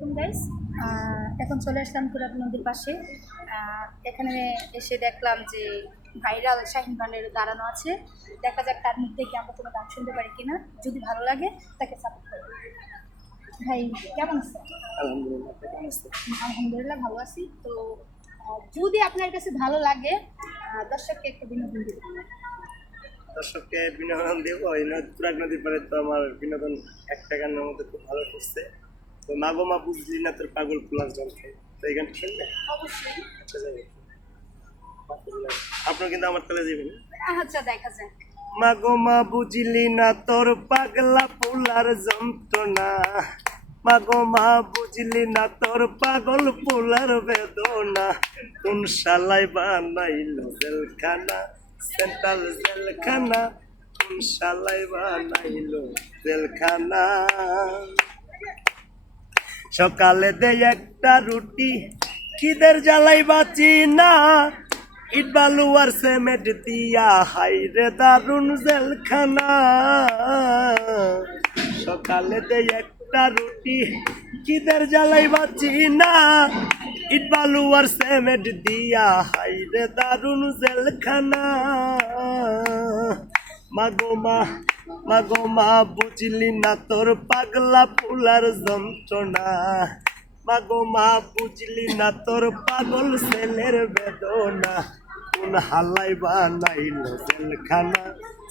আলাইকুম গাইস। এখন চলে আসলাম তুরাগ নদীর পাশে। এখানে এসে দেখলাম যে ভাইরাল শাহিন ভাইয়ের দাঁড়ানো আছে। দেখা যাক তার মুখ থেকে আমরা কোনো গান শুনতে পারি কিনা। যদি ভালো লাগে তাকে সাপোর্ট করব। ভাই কেমন আছেন? আলহামদুলিল্লাহ, কেমন আছেন? আলহামদুলিল্লাহ ভালো আছি। তো যদি আপনার কাছে ভালো লাগে দর্শককে একটু বিনোদন দিবেন। দর্শককে বিনোদন দেবো। এই তুরাগ নদীর পারে তো আমার বিনোদন একটা গানের মধ্যে খুব ভালো করছে। তো মাগো মা বুঝলি না তোর পাগল ফুলার জলকে, তো এই গানটা শুনলে অবশ্যই। আচ্ছা যাবে, আপনার কিন্তু আমার তালে যাবেন। আচ্ছা দেখা যাক। মাগো মা বুঝলি না তোর পাগলা ফুলার যন্ত্রণা, মাগো মা বুঝলি না তোর পাগল ফুলার বেদনা, কোন শালাই বানাইলো জেলখানা, সেন্ট্রাল জেলখানা, কোন শালাই বানাইলো জেলখানা। সকালে দে একটা রুটি, খিদের জ্বালাই বাঁচি না, ইট বালু আর সিমেন্ট দিয়া হাইরে দারুন জেলখানা। সকালে দে একটা রুটি, খিদের জ্বালাই বাঁচি না, ইট বালু আর সিমেন্ট দিয়া হাইরে দারুন জেলখানা। মাগো মা, মাগো মা বুঝলি না তোর পাগলা ফুলার যন্ত্রণা, মাগো মা বুঝলি না তোর পাগল ছেলের বেদনা, কোন হালাই বানাইলো জেলখানা,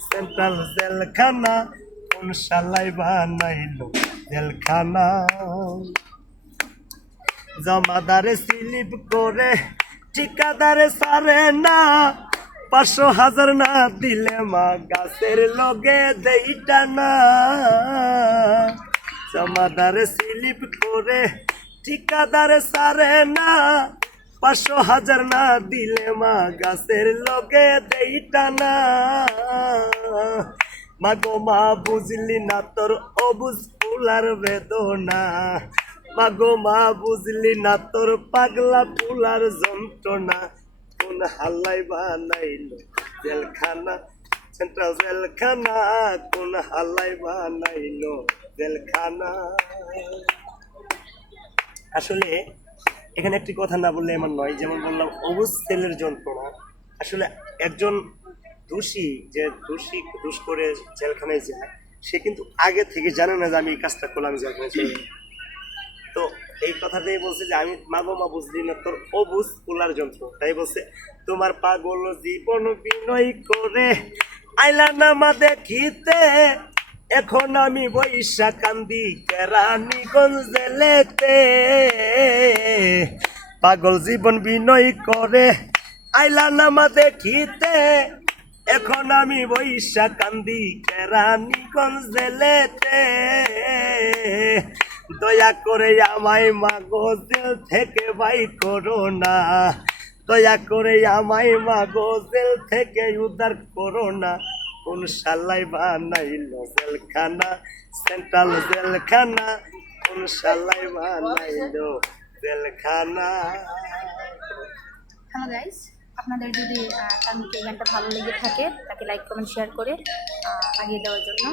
সেন্ট্রাল জেলখানা, কোন শালাই বানাইলো জেলখানা। জমাদারে স্লিপ করে ঠিকাদারে সারে না, 500,000 না দিলে মা গাছের লগে দেইটা না। জমাদারে স্লিপ করে ঠিকাদারে সারে না, 500,000 না দিলে মা গাছের লগে দেইটা না। মাগো মা বুঝলি না তোর অবুজ ফুলার বেদনা, মাগো মা বুঝলি না তোর পাগলা ফুলার যন্ত্রণা, কোন হাল্লাই বানাইলো জেলখানা, সেন্ট্রাল জেলখানা, কোন হাল্লাই বানাইলো জেলখানা। আসলে এখানে একটি কথা না বললে এমন নয়, যেমন বললাম অবুজ ছেলের যন্ত্রণা। আসলে একজন দোষী যে দোষ করে জেলখানায় যায়, সে কিন্তু আগে থেকে জানে না যে আমি এই কাজটা করলাম, জেলখানায় চলে যাবো। তো এই কথাটাই বলছে যে আমি মাগো মা বুঝলি না তোর অবুজ ফুলার যন্ত্র, তাই বলছে তোমার পাগল জীবন বিনয় করে আইলা না মা দেখিতে, এখন আমি বৈশা কান্দি কেরানীগঞ্জ জেলেতে। পাগল জীবন বিনয় করে আইলা না মা দেখিতে, এখন আমি বৈশা কান্দি কেরানীগঞ্জ জেলেতে। দয়া করে আমায় মাগো জেল থেকে বাই করো না, দয়া করে আমায় মাগো জেল থেকে উদ্ধার করো না, কোন শালাই বানাইলো জেলখানা, সেন্ট্রাল জেলখানা, কোন শালাই বানাইলো জেলখানা। হ্যালো গাইস, আপনাদের যদি তার মুখে গানটা ভালো লেগে থাকে তাকে লাইক কমেন্ট শেয়ার করে আগিয়ে দেওয়ার জন্য।